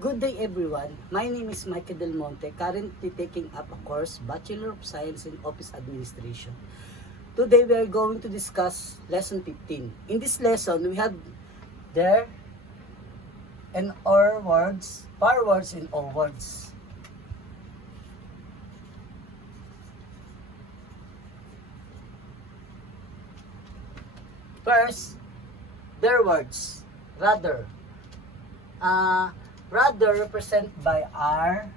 Good day everyone. My name is Michael Del Monte, currently taking up a course, Bachelor of Science in Office Administration. Today we are going to discuss lesson 15. In this lesson, we have there and or words, par words and o words. First, their words. Rather. Rather represented by R,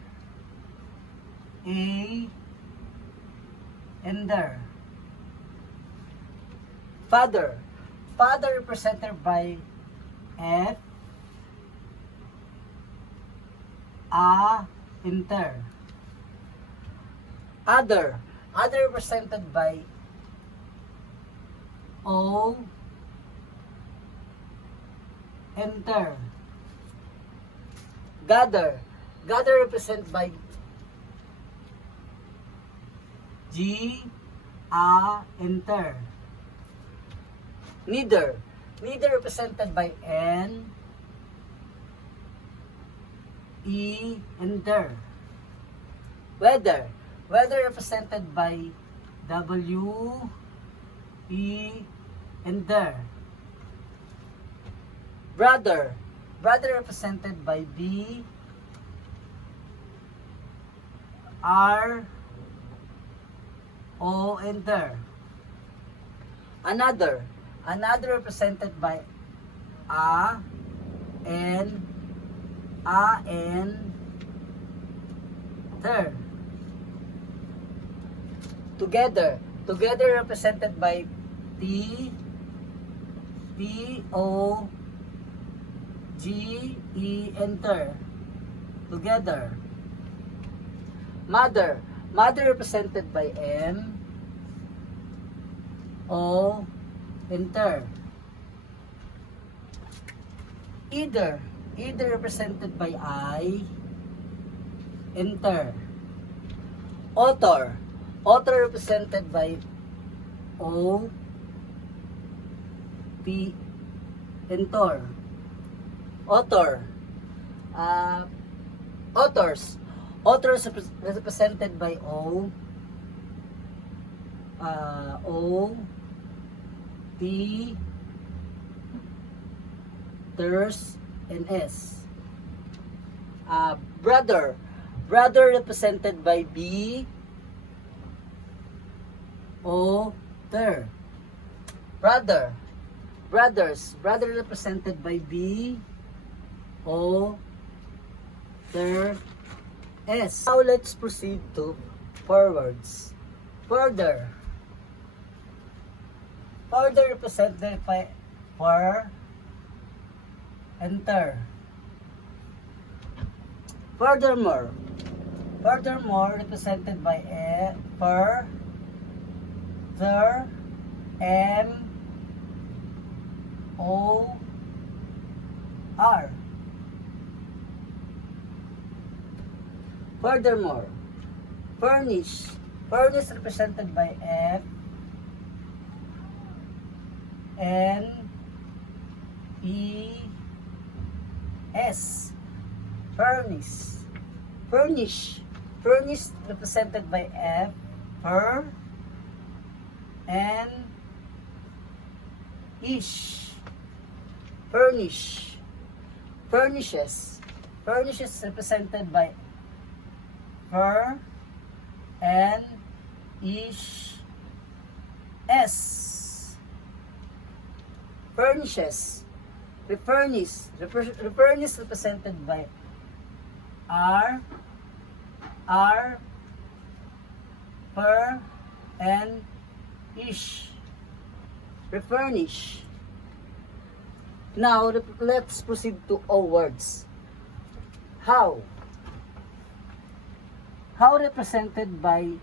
A, and there. Father. Father represented by F, A, and there. Other. Other represented by O, enter. Gather. Gather represented by G, A, enter. Neither. Neither represented by N, E, enter. Whether. Whether represented by W, E, enter. Brother. Brother represented by B, R, O, enter. Another. Another represented by A, N, ter. Together. Together represented by T, O, G, E, enter. Together. Mother. Mother represented by M, O, enter. Either. Either represented by I, enter. Author. Author represented by O, P, enter. Author. Authors. Authors represented by O, T, ters, and S. Brother. Brother represented by B, O, ter. Brother. Brothers. Brother represented by B, O, ter, S. Now let's proceed to forwards. Further. Further represented by for, enter. Furthermore. Furthermore represented by for, there, M, O, R. Furthermore, furnish. Furnish represented by F, N, E, S. Furnish. Furnish. Furnish represented by F, Fur, N, ish. Furnish. Furnishes. Furnishes represented by Fur, N, ish, S. Furnishes. Refurnish. Refurnish represented by R, Fur, N, ish. Refurnish. Now, let's proceed to O words. How? How represented by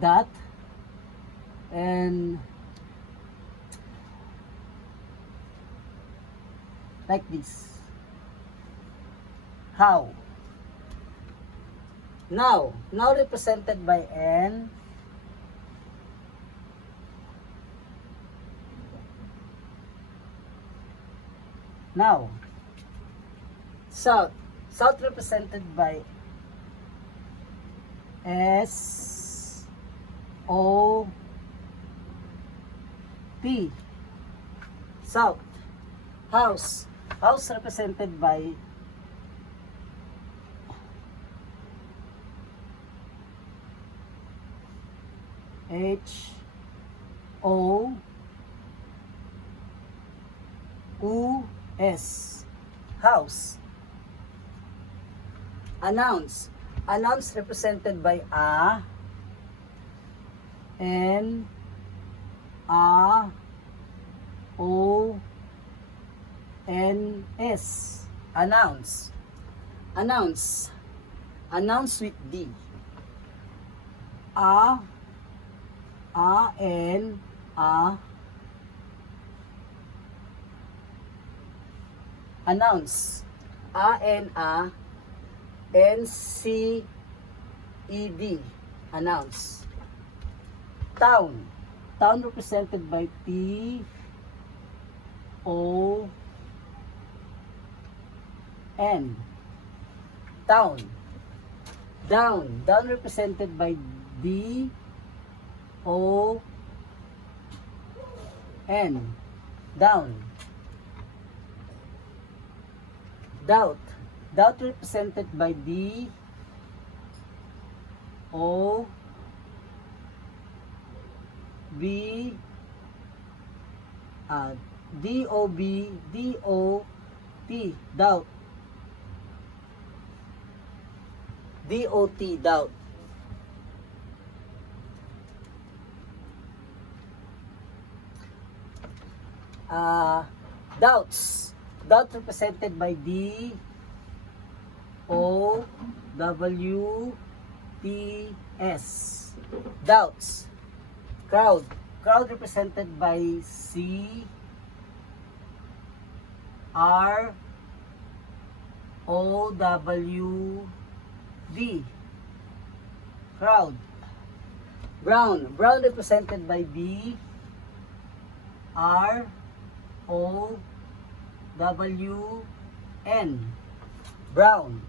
that and like this. How? Now represented by N, now South. South represented by S O T. South. House. House represented by H O U S. House. Announce. Announce represented by A N A O N S. Announce. Announce. Announce with D. A N A. Announce. A N C E D. Announce. Town. Town represented by T O N. Town. Down. Down represented by D O N. Down. Doubt. Doubt represented by D O B D O B D O T. Doubt. D O T. Doubt. Doubts. Doubt represented by D O W T S. Doubts. Crowd. Crowd represented by C R O W D. Crowd. Brown. Brown represented by B R O W N. Brown.